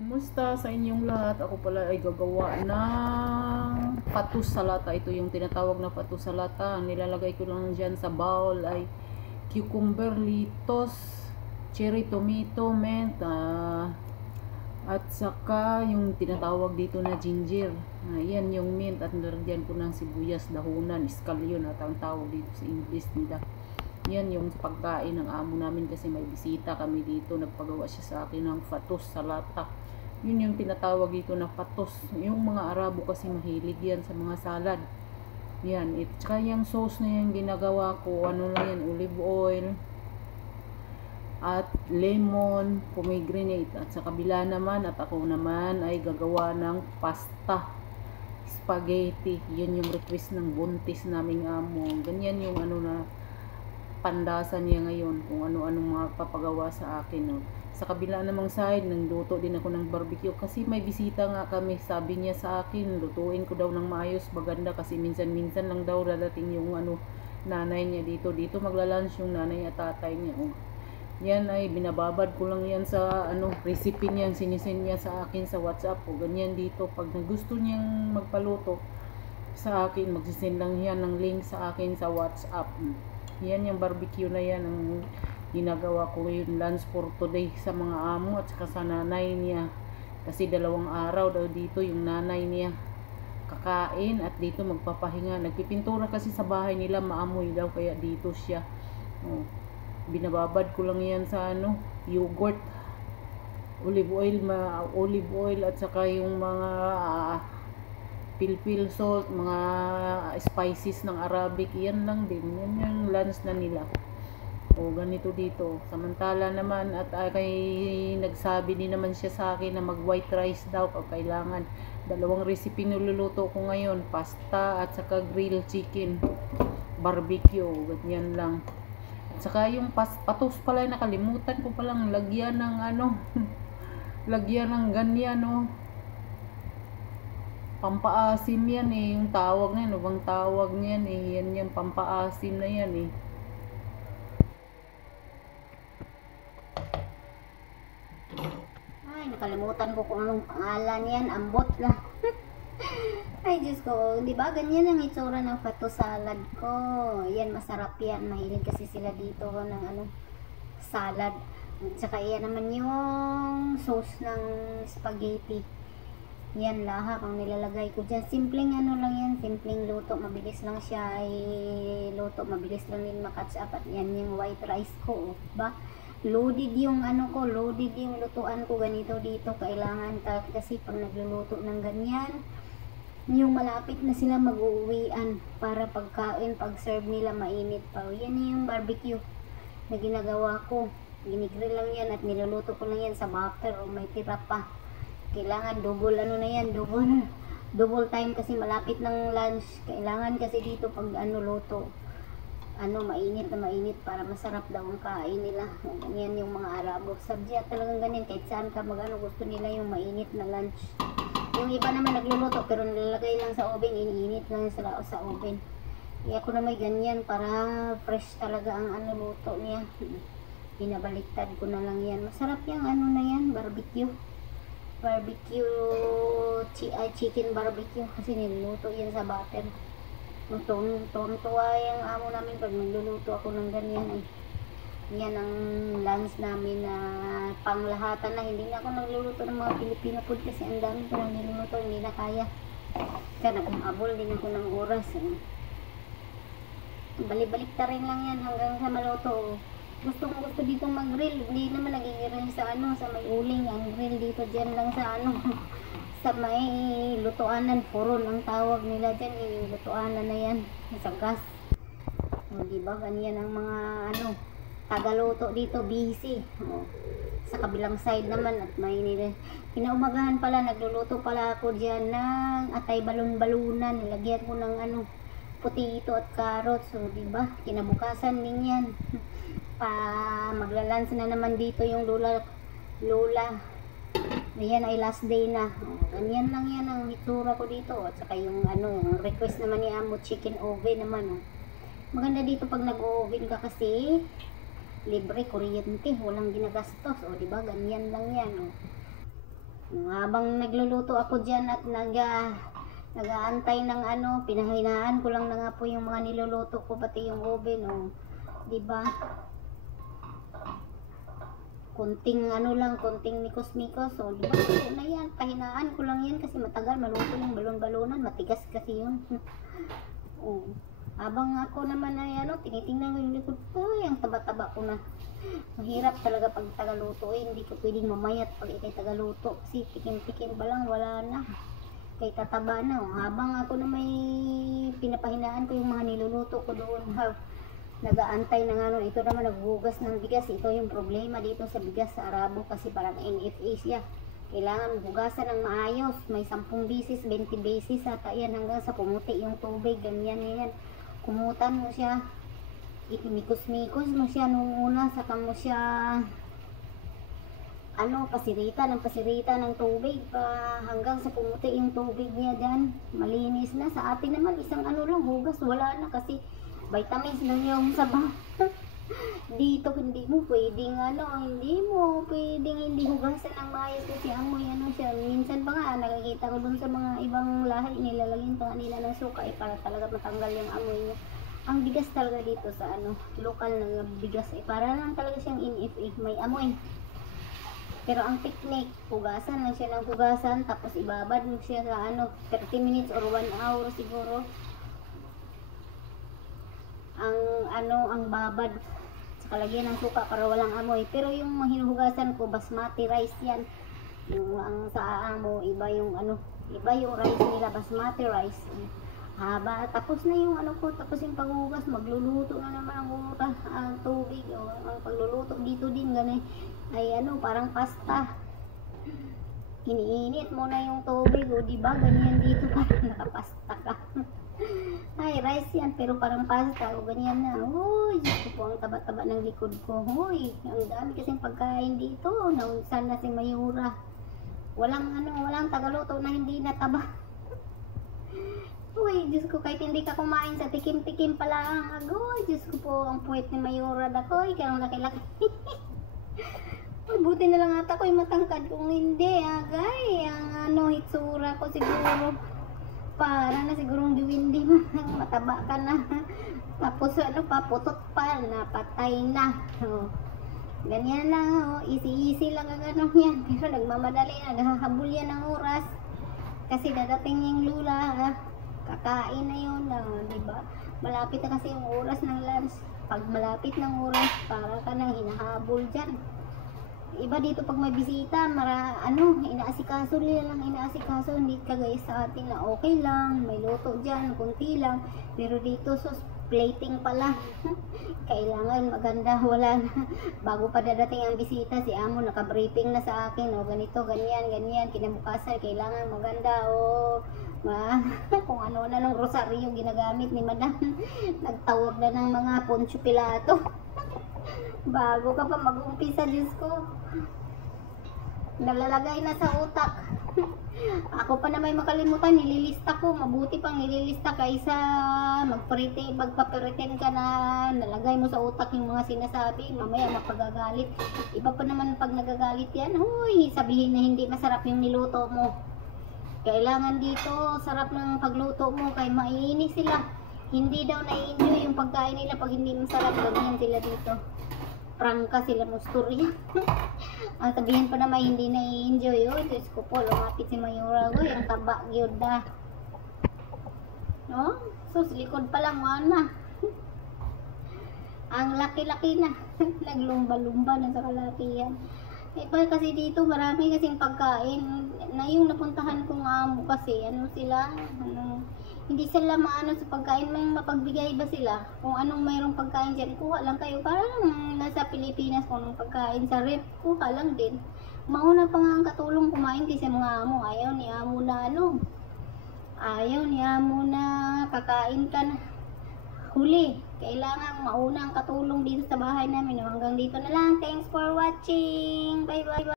Kumusta sa inyong lahat? Ako pala ay gagawa ng patus sa lata. Ito yung tinatawag na patus sa lata. Ang nilalagay ko lang dyan sa bowl ay cucumber, litos, cherry tomato, mint, at saka yung tinatawag dito na ginger. Yan yung mint at nilagyan ko ng sibuyas, dahunan, scallion at ang tawag dito sa English nila. Yan yung pagkain ng amo namin kasi may bisita kami dito. Nagpagawa siya sa akin ng patus sa lata. Yun yung tinatawag dito na patos. Yung mga Arabo kasi mahilig yan sa mga salad. Yan. Tsaka yung sauce na yan ginagawa ko. Ano lang yan? Olive oil. At lemon. Pomegranate. At sa kabila naman at ako naman ay gagawa ng pasta. Spaghetti. Yun yung request ng buntis naming amo. Ganyan yung ano na pandasan niya ngayon. Kung ano-anong mga papagawa sa akin. No? Sa kabila namang side, nagluto din ako ng barbecue kasi may bisita nga kami. Sabi niya sa akin, lutuin ko daw ng maayos, maganda kasi minsan-minsan lang daw dadating yung nanay niya dito. Dito magla-lunch yung nanay at tatay niya. Oh. Yan ay binababad ko lang yan sa recipe niya, sinisend niya sa akin sa WhatsApp. O ganyan dito, pag gusto niyang magpaluto sa akin, magsisend lang yan ng link sa akin sa WhatsApp. Yan yung barbecue na yan ang ginagawa ko yung lunch for today sa mga amo at saka sa nanay niya kasi 2 araw daw dito yung nanay niya kakain at dito magpapahinga. Nagpipintura kasi sa bahay nila, maamoy daw kaya dito siya. Binababad ko lang yan sa yogurt, olive oil at saka yung mga pilpil salt, mga spices ng Arabic. Yan lang din, yan yung lunch na nila. O ganito dito. Samantala naman at kay nagsabi din naman siya sa akin na mag white rice daw pag kailangan. 2 recipe niluluto ko ngayon, pasta at saka grilled chicken, barbecue, ganyan lang. At saka yung patos pala, nakalimutan ko palang lagyan ng lagyan ng ganyan pampaasim yan yung tawag na yan, bang tawag niyan yan yung pampaasim na yan Nakalimutan ko kung anong pangalan yan. Ambot lang. Ay, Diyos ko. Di ba? Ganyan ang itsura ng pato salad ko. Yan, masarap yan. Mahilig kasi sila dito ng salad. At saka yan naman yung sauce ng spaghetti. Yan lahat ang nilalagay ko dyan. Simpleng lang yan. Simpleng luto. Mabilis lang siya. Luto. Mabilis lang din makatch up. At yan yung white rice ko. Ba? Loaded yung loaded yung lutuan ko ganito dito. Kailangan kasi pag nagluluto ng ganyan, yung malapit na sila mag-uuwian para pagkain, pag-serve nila mainit pa. Yan yung barbecue na ginagawa ko. Ginigrill lang yan at niluluto ko lang yan sa butter o may tira pa. Kailangan double na yan, double time kasi malapit ng lunch. Kailangan kasi dito pag luto. Mainit na mainit para masarap daw ang kain nila. Ganyan yung mga Arabo. Sadya talagang ganyan. Kahit saan ka gusto nila yung mainit na lunch. Yung iba naman nagluluto pero nilalagay lang sa oven. Iniinit lang sa oven. Kaya ako na may ganyan para fresh talaga ang luto niya. Binabaliktad ko na lang yan. Masarap yung na yan. Barbecue. Chicken barbecue. Kasi niluluto yan sa butter. Tuwa yung amo namin pag magluluto ako ng ganyan yan ang lunch namin na panglahatan na. Hindi na ako nagluluto ng mga Pilipino food kasi ang dami ko nang niluluto, hindi na kaya kaya nag-umabol din ako ng oras balik ta rin lang yan hanggang sa maluto. Gusto dito mag-grill, hindi naman nagigrill sa sa may uling. Ang grill dito dyan lang sa sa may lutuanan, furon ang tawag nila dyan, lutuanan na yan sa gas. Diba ganyan ang mga tagaluto dito, busy. Sa kabilang side naman at may kinaumagahan pala, nagluluto pala ako dyan ng atay balon-balunan. Nilagyan ko ng potato at carrots. So diba kinabukasan din yan maglalans na naman dito yung lola. Ayan ay last day na. Ganyan lang yan ang itsura ko dito. At saka yung yung request naman ni amo, chicken oven naman. Maganda dito pag nag-oven ka kasi libre kuryente, walang ginagastos. Diba ganyan lang yan. Habang nagluluto ako dyan at nag-aantay ng ano, pinahinaan ko lang na nga po yung mga niluluto ko, pati yung oven, oh. Diba? Konting ano lang, konting mikos-mikos, so diba? So, na yan, pahinaan ko lang yan kasi matagal, maluto yung balon-balonan, matigas kasi yun. Oh. Habang ako naman ay ano, tinitingnan ko yung likod ko, ang taba-taba ko na. Mahirap talaga pag tagaluto, hindi ko pwedeng mamayat pag ikay tagaluto kasi tikim-tikim pa lang, wala na. Kay tataba na, oh. Habang ako na may pinapahinaan ko yung mga niluluto ko doon, nag-aantay ng ano, ito naman naghugas ng bigas. Ito yung problema dito sa bigas sa Arabo kasi parang NFA siya. Kailangan hugasan ng maayos. May 10 beses, 20 beses ata yan hanggang sa pumuti yung tubig. Ganyan yan. Kumutan mo siya. Ikimikos-mikos mo siya nung una. Saka mo siya ano, pasirita ng tubig pa hanggang sa pumuti yung tubig niya dyan. Malinis na. Sa atin naman isang ano lang, hugas. Wala na kasi vitamins lang yung sabaw. Dito hindi mo pwedeng hindi hugasan ng maayos kasi amoy siya. Minsan pa nga nakikita ko dun sa mga ibang lahi nilalagyan pa nila ng suka para talaga matanggal yung amoy niya. Ang bigas talaga dito sa lokal na bigas para lang talaga siyang NFA, may amoy. Pero ang technique, hugasan lang siya ng hugasan tapos ibabad mo siya sa 30 minutes or 1 hour siguro. Ang babad sa kalagyan ng suka para walang amoy. Pero yung hinuhugasan ko basmati rice yan. Yung ang sa mo iba yung iba yung rice nila, basmati rice. Haba tapos na yung tapos yung paghugas, magluluto na naman ang tubig o ang pagluluto dito din ganun ay parang pasta. Iniinit mo na yung tubig o diba ganyan dito parang nakapasta ka. Ay, rice yan, pero parang pasta o ganyan na. Uy, Diyos ko po, ang taba-taba ng likod ko. Uy, ang dami kasing pagkain dito. Naunsan na si Mayura. Walang tagaluto na hindi nataba. Uy, Diyos ko, kahit hindi ka kumain sa tikim-tikim pala ang agoy. Diyos ko po, ang puwet ni Mayura. Dakoy, kaya ang laki-laki. Uy, buti na lang ata ko'y matangkad. Kung hindi, agay, ang hitsura ko siguro. Para na sigurong diwindi mo, mataba ka na. Tapos putot pa, napatay na. Ganyan lang, easy lang ang yan. Pero nagmamadali, naghahabol yan ng oras. Kasi dadating yung lula, kakain na yun, diba? Malapit na kasi yung oras ng lunch. Pag malapit ng oras, para ka nang hinahabol dyan. Iba dito pag may bisita, inaasikaso nila lang, hindi kagaya sa atin na okay lang, may luto dyan, kunti lang. Pero dito, plating pala. Kailangan maganda, wala na. Bago pa dadating ang bisita, si amo naka-briefing na sa akin, ganito, ganyan, kinabukasan, kailangan maganda, kung ano na ng rosaryo ginagamit ni madam. Nagtawag na ng mga Poncio Pilato. Bago ka pa mag-umpisa, Diyos ko. Nalalagay na sa utak. Ako pa na may makalimutan, nililista ko. Mabuti pang nililista kaysa magpapretend ka na nalagay mo sa utak yung mga sinasabi. Mamaya mapagagalit. Iba pa naman pag nagagalit yan. Huy, sabihin na hindi masarap yung niluto mo. Kailangan dito, sarap ng pagluto mo kay maiinis sila. Hindi daw na-enjoy yung pagkain nila pag hindi masarap. Ganyan sila dito. Prangka sila mo storya. Ang sabihin pa naman hindi na-enjoy. Uy, Diyos ko po, lumapit si Mayura. Uy, ang taba, gyud da. No? So, likod pa lang, na. Ang laki-laki na. Naglumba-lumba na sa kalakihan. Kasi dito marami kasing pagkain na yung napuntahan kong amo kasi hindi sila maano sa pagkain, may mapagbigay ba sila kung anong mayroong pagkain dyan, kuha lang kayo para lang nasa Pilipinas kung anong pagkain sa rep, kuha lang din. Mauna pa nga ang katulong kumain kasi mga amo, ayaw ni amo na kakain ka na huli. Kailangan mauna ang katulong dito sa bahay namin. Hanggang dito na lang. Thanks for watching. Bye bye.